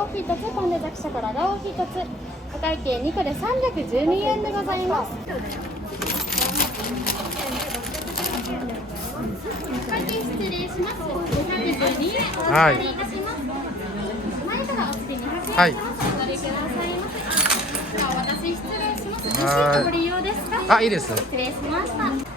を1つ、神田崎ショコラがを1つ、お会計2個で312円でございます。お会計失礼します。212円お預かりいたします。前からお付け200円はい。お取りくださいませ。ではお渡し失礼します。レシートご利用ですか？あ、いいです。失礼しました。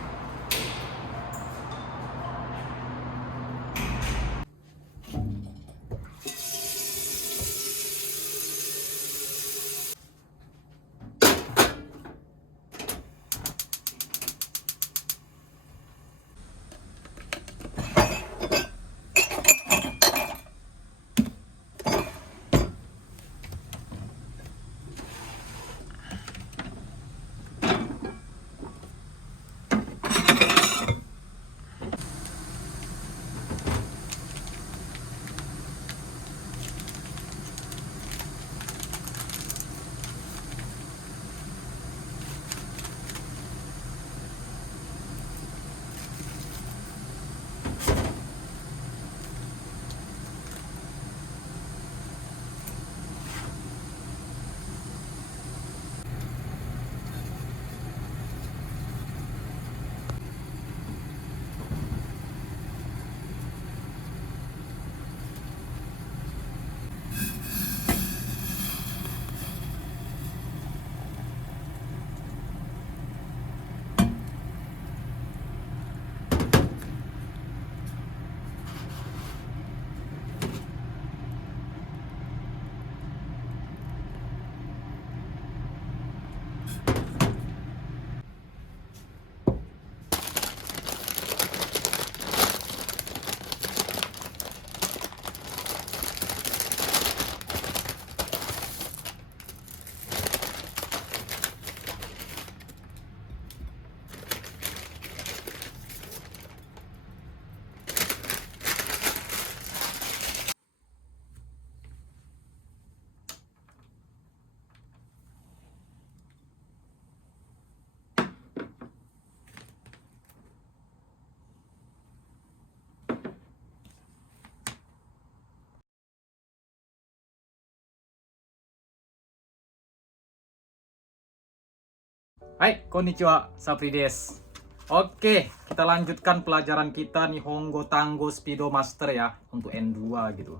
Hai, konnichiwa, Sapri des. Oke, kita lanjutkan pelajaran kita Nihongo Tango Speedo Master ya untuk N2 gitu.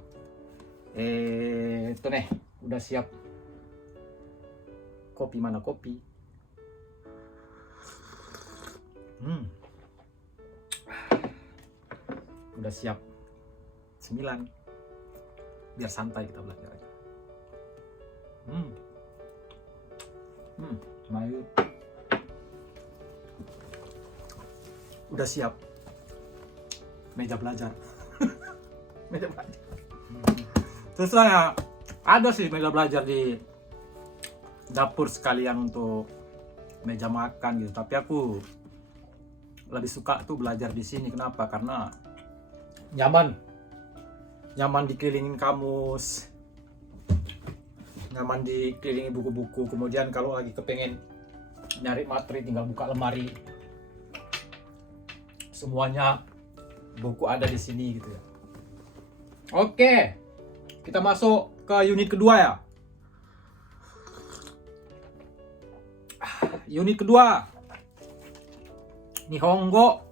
Itu nih, udah siap. Kopi mana kopi? Udah siap. 9. Biar santai kita belajar aja. Mayu. Udah siap meja belajar. Meja belajar. Terus saya ada sih meja belajar di dapur sekalian untuk meja makan gitu, tapi aku lebih suka tuh belajar di sini. Kenapa? Karena nyaman dikelilingin kamus, nyaman dikelilingi buku-buku. Kemudian kalau lagi kepengen nyari materi tinggal buka lemari, semuanya buku ada di sini gitu ya. Oke, kita masuk ke unit kedua ya. Unit kedua, Nihongo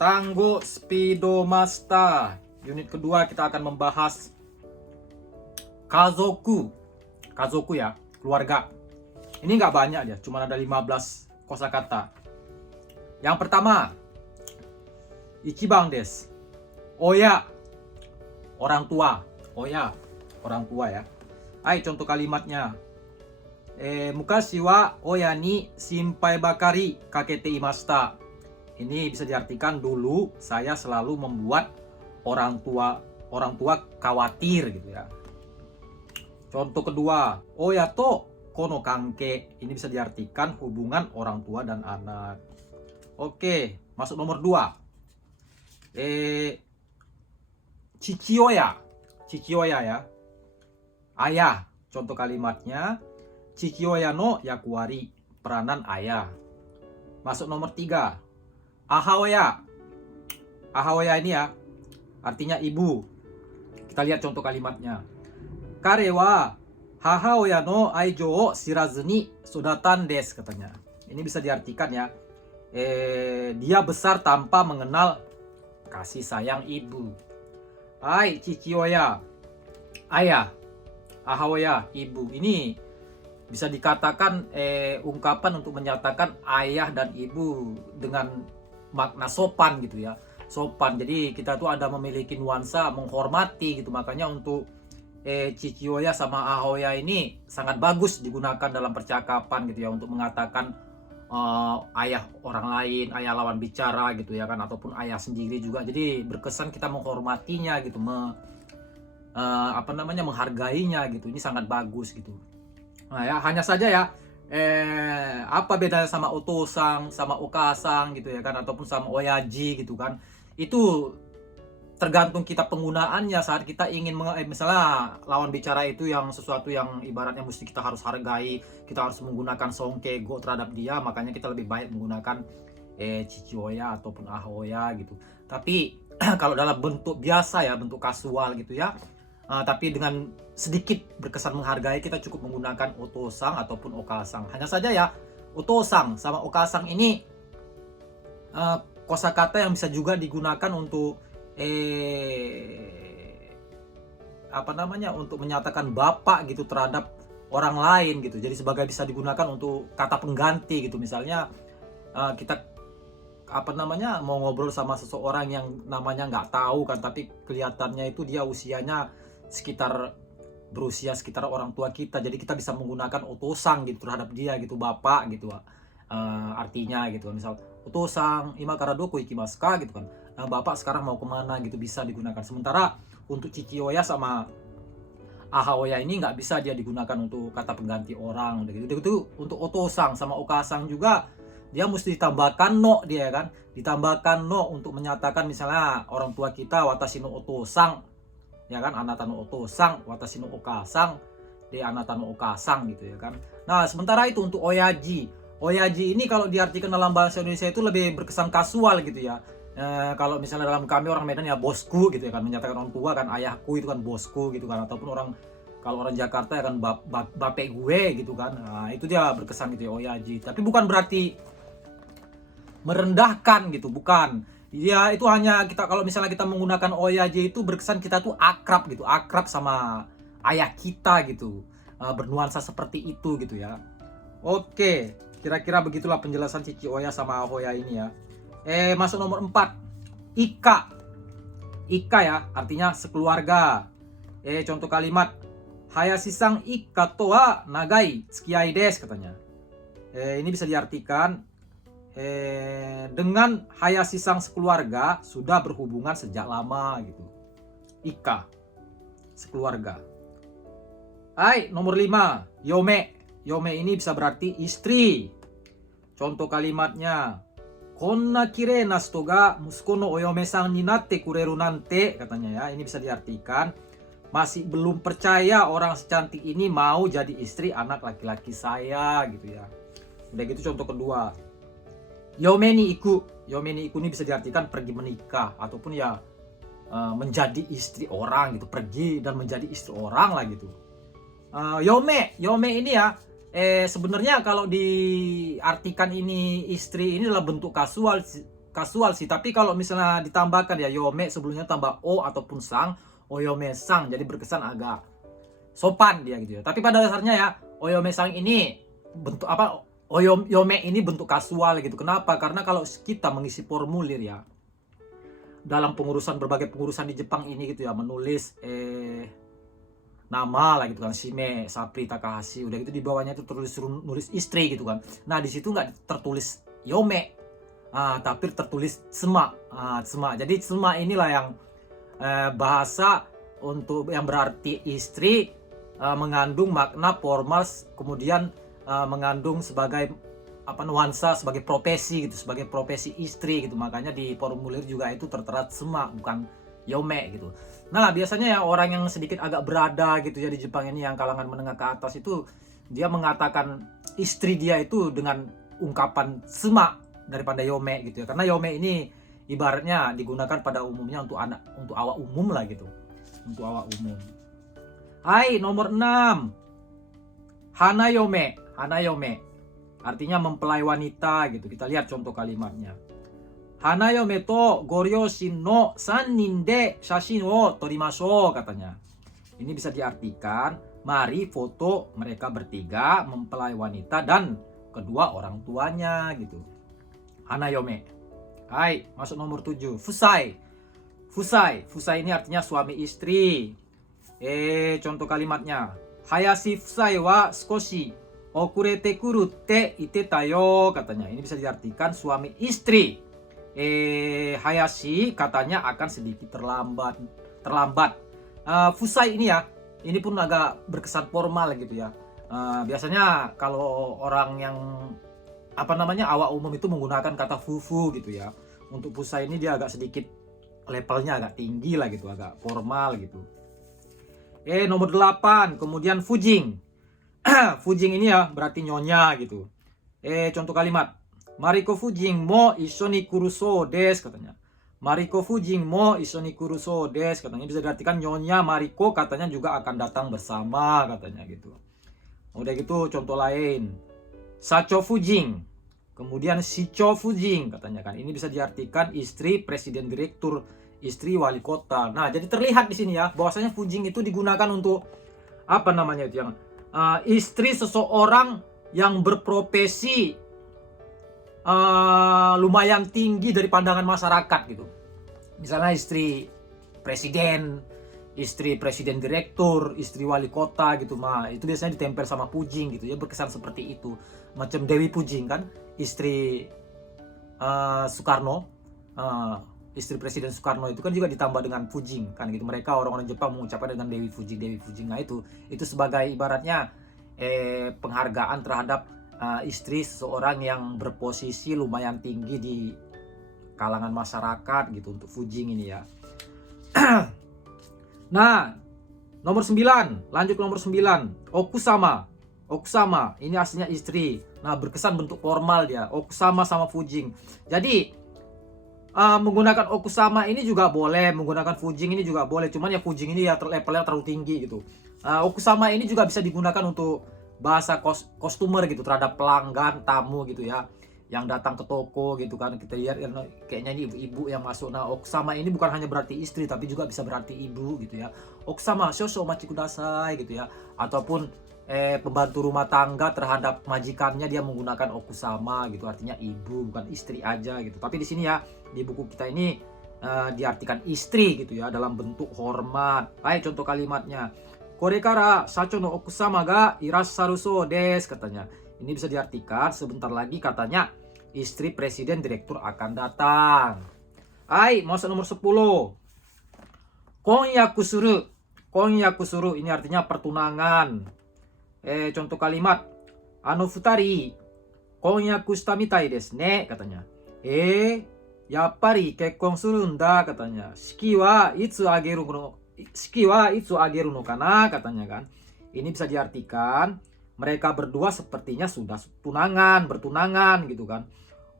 Tango Speedo Master. Unit kedua kita akan membahas kazoku ya, keluarga. Ini nggak banyak ya, cuma ada 15 kosakata. Yang pertama, Ichiban desu. Oya, orang tua. Oya, orang tua ya. Hai, contoh kalimatnya. Mukashi wa oya ni shinpai bakari kakete imashita. Ini bisa diartikan dulu saya selalu membuat orang tua khawatir gitu ya. Contoh kedua, oya to kono kanke. Ini bisa diartikan hubungan orang tua dan anak. Oke, masuk nomor 2. Chichioya ya, ayah. Contoh kalimatnya, Chichioya no yakuwari, peranan ayah. Masuk nomor 3, Ahaoya ini ya, artinya ibu. Kita lihat contoh kalimatnya. kare wa hahaoya no aijou o shirazu ni sodatan desu katanya. Ini bisa diartikan ya, dia besar tanpa mengenal kasih sayang ibu. Hai, chichioya, ayah, ahaoya, ibu. Ini bisa dikatakan ungkapan untuk menyatakan ayah dan ibu dengan makna sopan gitu ya. Sopan. Jadi kita tuh ada memiliki nuansa menghormati gitu. Makanya untuk chichioya sama ahoya ini sangat bagus digunakan dalam percakapan gitu ya, untuk mengatakan ayah orang lain, ayah lawan bicara gitu ya kan, ataupun ayah sendiri juga. Jadi berkesan kita menghormatinya gitu, menghargainya gitu. Ini sangat bagus gitu. Nah ya, hanya saja ya apa bedanya sama otosang, sama okasang gitu ya kan, ataupun sama oyaji gitu kan. Itu tergantung kita penggunaannya saat kita ingin misalnya lawan bicara itu yang sesuatu yang ibaratnya mesti kita harus hargai, kita harus menggunakan songkego terhadap dia, makanya kita lebih baik menggunakan chichioya ataupun ahoya gitu. Tapi kalau dalam bentuk biasa ya, bentuk kasual gitu ya, tapi dengan sedikit berkesan menghargai, kita cukup menggunakan otosang ataupun okasang. Hanya saja ya, otosang sama okasang ini kosakata yang bisa juga digunakan untuk untuk menyatakan bapak gitu terhadap orang lain gitu. Jadi sebagai bisa digunakan untuk kata pengganti gitu. Misalnya kita mau ngobrol sama seseorang yang namanya nggak tahu kan, tapi kelihatannya itu dia usianya berusia sekitar orang tua kita. Jadi kita bisa menggunakan otosang gitu terhadap dia gitu, bapak gitu. Artinya gitu, misal otosang ima kara doko ikimasu ka gitu kan. Bapak sekarang mau kemana gitu, bisa digunakan. Sementara untuk chichioya sama ahaoya ini nggak bisa dia digunakan untuk kata pengganti orang gitu. Itu untuk otosang sama okasang juga dia mesti ditambahkan no, dia kan, ditambahkan no untuk menyatakan misalnya orang tua kita watashi no otosang ya kan, anata no otosang, watashi no okasang, de anata no okasang gitu ya kan. Nah sementara itu untuk oyaji ini kalau diartikan dalam bahasa Indonesia itu lebih berkesan kasual gitu ya. Kalau misalnya dalam kami orang Medan ya bosku gitu ya kan, menyatakan orang tua kan, ayahku itu kan bosku gitu kan, ataupun kalau orang Jakarta ya kan bapak gue gitu kan. Nah itu dia berkesan gitu ya, oyaji. Tapi bukan berarti merendahkan gitu, bukan. Ya itu hanya kita, kalau misalnya kita menggunakan oyaji itu berkesan kita tuh akrab gitu, akrab sama ayah kita gitu, bernuansa seperti itu gitu ya. Oke, kira-kira begitulah penjelasan chichioya sama ahoya ini ya. Masuk nomor 4, ika. Ika ya, artinya sekeluarga. Contoh kalimat, Hayashi-san ika to wa nagai tsukiai desu katanya. Ini bisa diartikan dengan Hayashi-san sekeluarga sudah berhubungan sejak lama gitu. Ika, sekeluarga. Hai, nomor 5, yome. Yome ini bisa berarti istri. Contoh kalimatnya, konna kirei na shito ga musuko no oyome-san ni natte kureru nante katanya ya. Ini bisa diartikan masih belum percaya orang secantik ini mau jadi istri anak laki-laki saya gitu ya. Udah gitu contoh kedua, yome ni iku. Yome ni iku ini bisa diartikan pergi menikah ataupun ya menjadi istri orang gitu, pergi dan menjadi istri orang lah gitu. Yome ini ya sebenarnya kalau diartikan ini istri, ini adalah bentuk kasual sih. Tapi kalau misalnya ditambahkan ya yome sebelumnya tambah o ataupun sang, oyome sang, jadi berkesan agak sopan dia gitu ya. Tapi pada dasarnya ya oyome sang ini bentuk yome ini bentuk kasual gitu. Kenapa? Karena kalau kita mengisi formulir ya dalam berbagai pengurusan di Jepang ini gitu ya, menulis nama lah gitu kan, Shime, Sapri, Takahashi, udah gitu di bawahnya itu nulis istri gitu kan. Nah di situ nggak tertulis yome, tapi tertulis sema. Jadi sema inilah yang bahasa untuk yang berarti istri, mengandung makna formal, kemudian mengandung sebagai nuansa sebagai profesi gitu, sebagai profesi istri gitu. Makanya di formulir juga itu tertera sema, bukan yome gitu. Nah biasanya ya orang yang sedikit agak berada gitu ya di Jepang ini, yang kalangan menengah ke atas itu, dia mengatakan istri dia itu dengan ungkapan sema daripada yome gitu ya. Karena yome ini ibaratnya digunakan pada umumnya untuk awak umum lah gitu, untuk awak umum. Hai, nomor 6. Hanayome. Hanayome. Artinya mempelai wanita gitu. Kita lihat contoh kalimatnya. Hanayome to goryoshin no 3 nin de shashin wo torimashou katanya. Ini bisa diartikan, mari foto mereka bertiga, mempelai wanita dan kedua orang tuanya gitu. Hanayome. Hai, masuk nomor 7. Fusai. Fusai. Fusai ini artinya suami istri. Contoh kalimatnya. Hayashi fusai wa skoshi okurete kuru te iteta yo katanya. Ini bisa diartikan suami istri. Hayashi katanya akan sedikit terlambat. Fusai ini ya, ini pun agak berkesan formal gitu ya. Biasanya kalau orang yang awak umum itu menggunakan kata fufu gitu ya. Untuk fusai ini dia agak sedikit levelnya agak tinggi lah gitu, agak formal gitu. Nomor 8, kemudian fujing. Fujing ini ya berarti nyonya gitu. Contoh kalimat. Mariko fujing mo issho ni kurusou desu katanya. Mariko fujing mo issho ni kurusou desu katanya. Bisa diartikan nyonya Mariko katanya juga akan datang bersama katanya gitu. Udah gitu contoh lain. Sacho fujing. Kemudian shicho fujing katanya kan. Ini bisa diartikan istri presiden direktur, istri wali kota. Nah, jadi terlihat di sini ya bahwasanya fujing itu digunakan untuk itu yang istri seseorang yang berprofesi lumayan tinggi dari pandangan masyarakat gitu. Misalnya istri presiden direktur, istri wali kota gitu mah. Itu biasanya ditempel sama fujing gitu ya, berkesan seperti itu. Macam Dewi Fujing kan, istri Soekarno. Istri Presiden Soekarno itu kan juga ditambah dengan fujing kan gitu. Mereka orang-orang Jepang mengucapkan dengan Dewi Fujing. Nah itu sebagai ibaratnya penghargaan terhadap istri seseorang yang berposisi lumayan tinggi di kalangan masyarakat gitu untuk fujing ini ya. Nah, nomor 9, lanjut nomor 9, okusama. Okusama ini aslinya istri. Nah, berkesan bentuk formal dia. Okusama sama fujing. Jadi menggunakan okusama ini juga boleh, menggunakan fujing ini juga boleh. Cuman ya fujing ini ya levelnya terlalu tinggi gitu. Okusama ini juga bisa digunakan untuk bahasa customer gitu, terhadap pelanggan, tamu gitu ya, yang datang ke toko gitu kan. Kita lihat kayaknya ini ibu-ibu yang masuk. Nah, okusama ini bukan hanya berarti istri tapi juga bisa berarti ibu gitu ya. Okusama shoushou omachi kudasai gitu ya. Ataupun pembantu rumah tangga terhadap majikannya dia menggunakan okusama gitu, artinya ibu bukan istri aja gitu. Tapi di sini ya di buku kita ini diartikan istri gitu ya, dalam bentuk hormat. Baik, contoh kalimatnya. Kore kara sacho no okusama ga irassaru sou desu katanya. Ini bisa diartikan sebentar lagi katanya istri presiden direktur akan datang. Hai, masuk nomor 10. Konyaku suru. Konyaku suru ini artinya pertunangan. Contoh kalimat. Futari konyaku shita mitai desu ne katanya. Yappari kekkon suru nda katanya. Shiki wa itsu ageru no kana katanya kan. Ini bisa diartikan mereka berdua sepertinya sudah bertunangan gitu kan.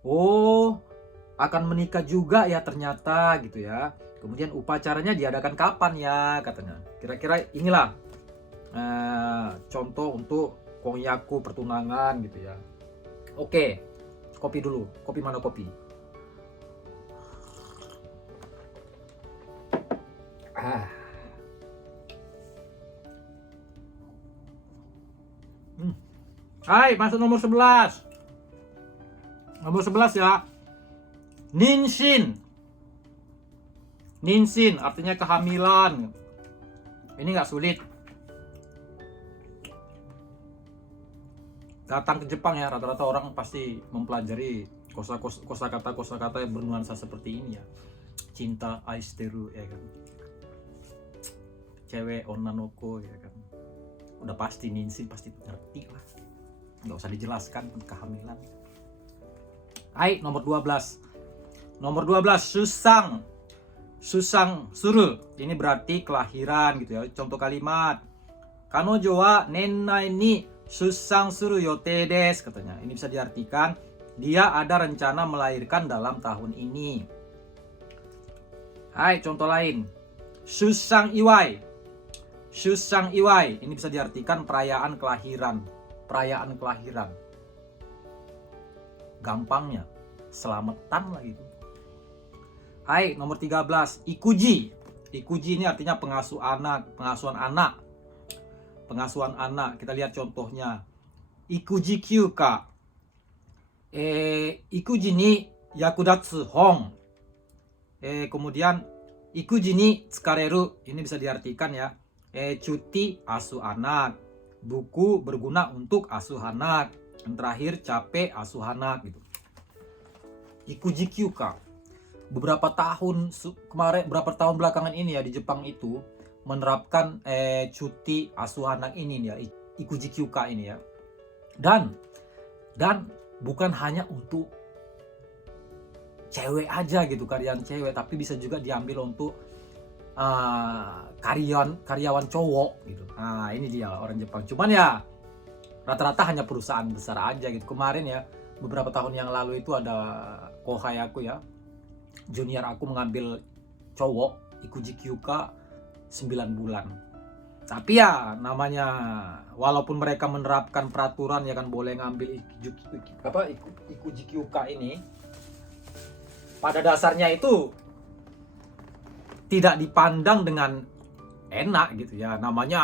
Oh, akan menikah juga ya ternyata gitu ya. Kemudian upacaranya diadakan kapan ya katanya. Kira-kira inilah contoh untuk konyaku pertunangan gitu ya. Oke, kopi dulu. Kopi mana kopi? Hai, masuk nomor 11. Nomor 11 ya. Ninshin. Ninshin artinya kehamilan. Ini nggak sulit. Datang ke Jepang ya, rata-rata orang pasti mempelajari kosakata yang bernuansa seperti ini ya. Cinta, aishiteru ya kan. Cewek, onnanoko ya kan. Udah pasti ninshin pasti ngerti lah. Nggak usah dijelaskan kehamilan. Hai, nomor 12. Nomor 12, susang. Susang suru. Ini berarti kelahiran gitu ya. Contoh kalimat. Kanojo wa nennai ni susang suru yote desu katanya. Ini bisa diartikan dia ada rencana melahirkan dalam tahun ini. Hai, contoh lain. Susang iwai. Shushang Iwai, ini bisa diartikan perayaan kelahiran. Perayaan kelahiran. Gampangnya, selamatan lah gitu. Hai, nomor 13, Ikuji. Ikuji ini artinya pengasuhan anak. Pengasuhan anak. Kita lihat contohnya. Ikuji kyuka. Ikuji ni yakudatsu hon. Kemudian ikuji ni tsukareru. Ini bisa diartikan ya. Cuti asuh anak. Buku berguna untuk asuh anak. Yang terakhir capek asuh anak gitu. Ikuji kyuka. Beberapa tahun belakangan ini ya di Jepang itu menerapkan cuti asuh anak ini ya, ikuji kyuka ini ya. Dan bukan hanya untuk cewek aja gitu, karyawan cewek, tapi bisa juga diambil untuk karyawan cowok gitu. Nah, ini dia orang Jepang. Cuman ya rata-rata hanya perusahaan besar aja gitu. Kemarin ya, beberapa tahun yang lalu itu ada kohai aku ya, junior aku mengambil cowok ikuji kyuka 9 bulan. Tapi ya namanya walaupun mereka menerapkan peraturan ya kan boleh ngambil ikuji kyuka ini, pada dasarnya itu tidak dipandang dengan enak gitu ya. Namanya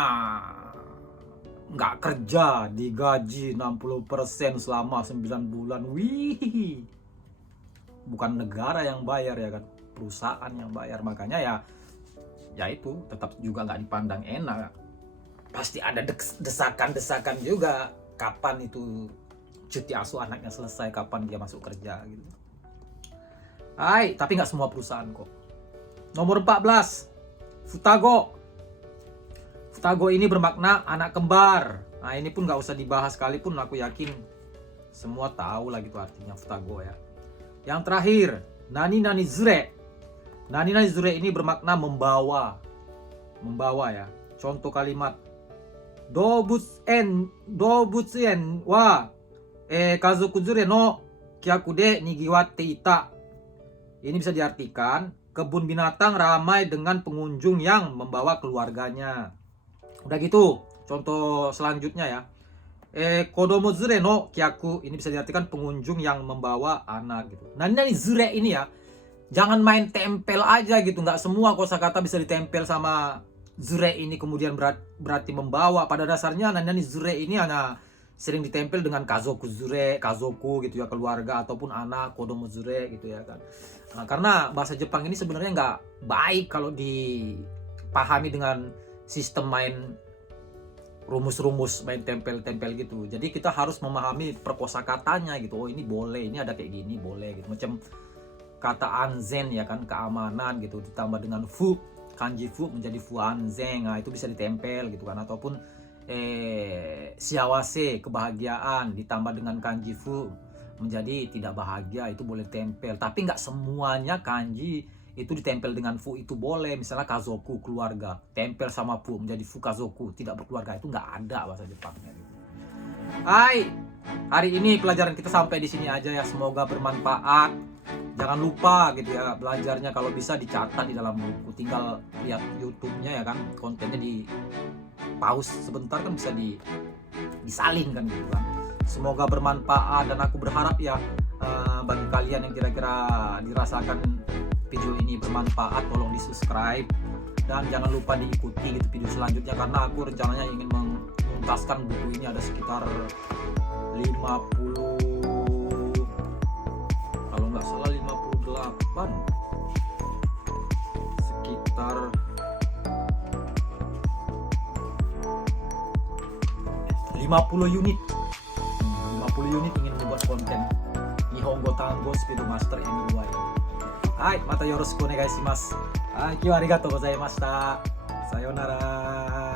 nggak kerja, digaji 60% selama 9 bulan. Wih, bukan negara yang bayar ya kan, perusahaan yang bayar. Makanya ya itu tetap juga nggak dipandang enak. Pasti ada desakan juga, kapan itu cuti asuh anaknya selesai, kapan dia masuk kerja gitu. Hai, tapi nggak semua perusahaan kok. Nomor 14, Futago. Futago ini bermakna anak kembar. Nah, ini pun nggak usah dibahas, sekalipun aku yakin semua tahu lah gitu artinya Futago ya. Yang terakhir, Nani zure. Nani zure ini bermakna membawa. Membawa ya. Contoh kalimat, Dobutsen wa kazoku zure no kyaku de nigiwatte ita. Ini bisa diartikan kebun binatang ramai dengan pengunjung yang membawa keluarganya. Udah gitu, contoh selanjutnya ya. Kodomo zure no kyaku, ini bisa diartikan pengunjung yang membawa anak gitu. Nah, ini zure ini ya, jangan main tempel aja gitu. Nggak semua kosakata bisa ditempel sama zure ini kemudian berarti membawa. Pada dasarnya nani zure ini hanya sering ditempel dengan kazoku gitu ya, keluarga ataupun anak, kodomo zure gitu ya kan. Nah, karena bahasa Jepang ini sebenarnya nggak baik kalau dipahami dengan sistem main rumus-rumus, main tempel-tempel gitu. Jadi kita harus memahami perkosakatanya gitu. Oh, ini boleh, ini ada kayak gini boleh gitu. Macam kata anzen ya kan, keamanan gitu, ditambah dengan fu, kanji fu menjadi fu anzen. Nah, itu bisa ditempel gitu kan. Ataupun siawase, kebahagiaan, ditambah dengan kanji fu menjadi tidak bahagia, itu boleh tempel. Tapi nggak semuanya kanji itu ditempel dengan fu itu boleh. Misalnya kazoku, keluarga, tempel sama fu menjadi fu kazoku, tidak berkeluarga, itu nggak ada bahasa Jepangnya gitu. Hai, hari ini pelajaran kita sampai di sini aja ya, semoga bermanfaat. Jangan lupa gitu ya, belajarnya kalau bisa dicatat di dalam buku, tinggal lihat YouTube-nya ya kan, kontennya di pause sebentar kan bisa disalin kan gitu kan. Semoga bermanfaat, dan aku berharap ya bagi kalian yang kira-kira dirasakan video ini bermanfaat, tolong di subscribe dan jangan lupa diikuti gitu video selanjutnya, karena aku rencananya ingin menuntaskan buku ini ada sekitar 50, kalau nggak salah 58, sekitar 50 unit ingin membuat konten Nihongo Tango Speed Master M2. Hai, mata yoroshiku onegai shimasu. Kyo arigatou gozaimashita. Sayonara.